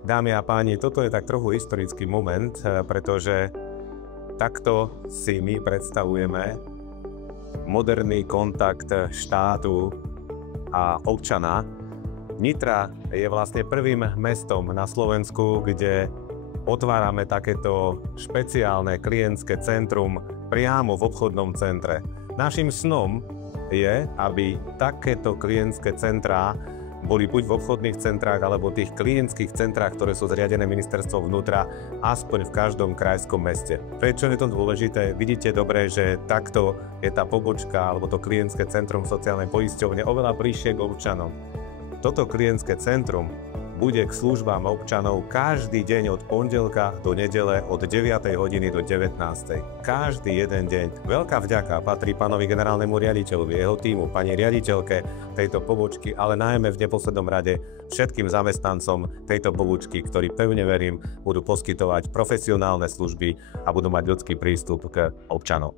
Dámy a páni, toto je tak trochu historický moment, pretože takto si my predstavujeme moderný kontakt štátu a občana. Nitra je vlastne prvým mestom na Slovensku, kde otvárame takéto špeciálne klientské centrum priamo v obchodnom centre. Naším snom je, aby takéto klientské centrá boli buď v obchodných centrách, alebo tých klientských centrách, ktoré sú zriadené ministerstvom vnútra, aspoň v každom krajskom meste. Prečo je to dôležité? Vidíte dobre, že takto je tá pobočka alebo to klientské centrum sociálnej poisťovne oveľa bližšie k občanom. Toto klientské centrum bude k službám občanov každý deň od pondelka do nedele od 9. hodiny do 19. Každý jeden deň. Veľká vďaka patrí pánovi generálnemu riaditeľovi, jeho tímu, pani riaditeľke tejto pobočky, ale najmä v neposlednom rade všetkým zamestnancom tejto pobočky, ktorí, pevne verím, budú poskytovať profesionálne služby a budú mať ľudský prístup k občanom.